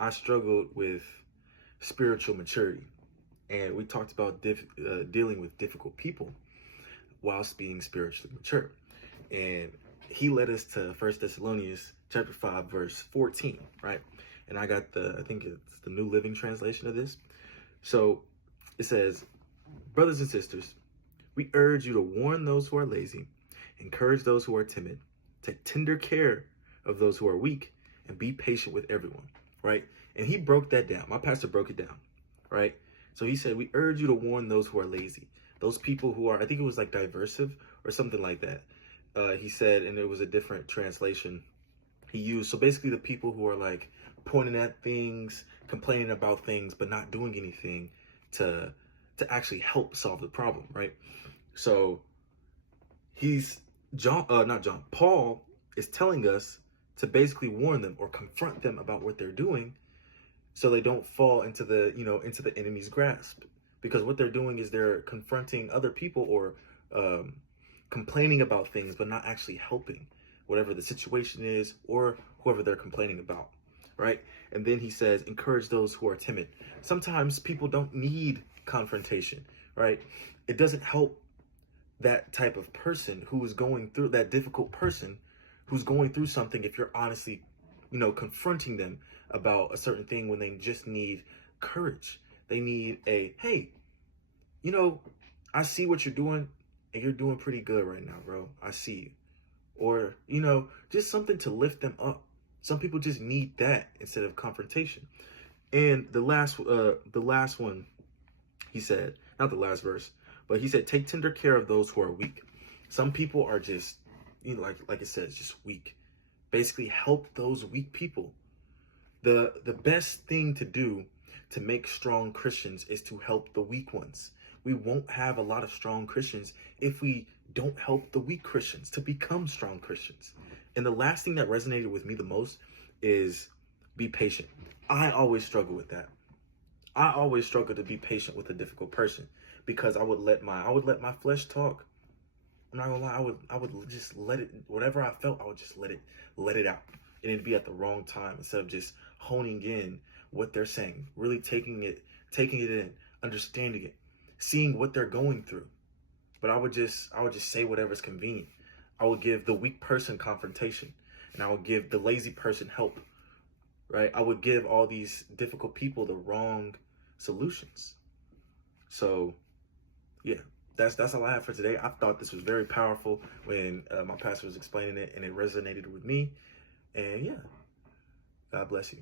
I struggled with spiritual maturity, and we talked about dealing with difficult people whilst being spiritually mature. And he led us to First Thessalonians chapter 5, verse 14, right? And I got I think it's the New Living Translation of this. So it says, brothers and sisters, we urge you to warn those who are lazy, encourage those who are timid, take tender care of those who are weak, and be patient with everyone, right? And he broke that down. My pastor broke it down, right? So he said, we urge you to warn those who are lazy, those people who are, I think it was like diversive or something like that. He said, and it was a different translation he used. So basically the people who are like pointing at things, complaining about things, but not doing anything to actually help solve the problem, right? So he's not John, Paul is telling us to basically warn them or confront them about what they're doing so they don't fall into into the enemy's grasp, because what they're doing is they're confronting other people or complaining about things but not actually helping whatever the situation is or whoever they're complaining about, right? And then he says, encourage those who are timid. Sometimes people don't need confrontation, right? It doesn't help that type of person who is going through that difficult person who's going through something if you're honestly, confronting them about a certain thing when they just need courage. They need a, hey, I see what you're doing and you're doing pretty good right now, bro. I see you. Or, just something to lift them up. Some people just need that instead of confrontation. And the last one, he said, not the last verse, but he said, take tender care of those who are weak. Some people are just, like it says, just weak. Basically help those weak people. The best thing to do to make strong Christians is to help the weak ones. We won't have a lot of strong Christians if we don't help the weak Christians to become strong Christians. And the last thing that resonated with me the most is be patient. I always struggle with that. I always struggle to be patient with a difficult person because I would let my flesh talk. I'm not gonna lie, I would just let it, whatever I felt, I would just let it out. And it'd be at the wrong time instead of just honing in what they're saying, really taking it in, understanding it, seeing what they're going through. But I would just say whatever's convenient. I would give the weak person confrontation, and I would give the lazy person help, right? I would give all these difficult people the wrong solutions. So, yeah, that's all I have for today. I thought this was very powerful when my pastor was explaining it, and it resonated with me. And yeah, God bless you.